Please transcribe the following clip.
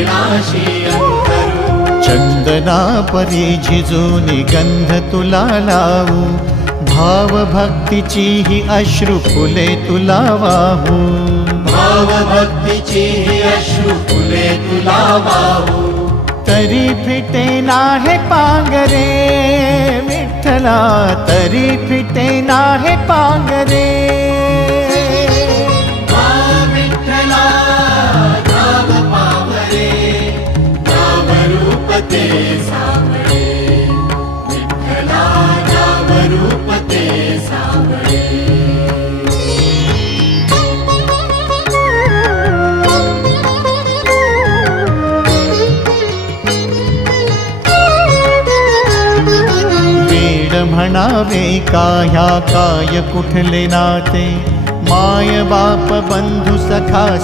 चरणाशी अंतरू। चंदना परी झिजूनी गंध तुला लावू, भाव भक्तीची ही अश्रु फुले तुला वाहू। भाव भक्तीची ही अश्रु फुले तुला वाहू। तरी फिटे नाहे पांगरे विठ्ठला, तरी फिटे नाहे पांगरे। विठ्ठला नाम पावरे, नाम रूप ते सावळे। विठ्ठला नाम रूप ते सावळे। म्हणावे का ह्या काय कुठले नाते, माय बाप बंधू सखा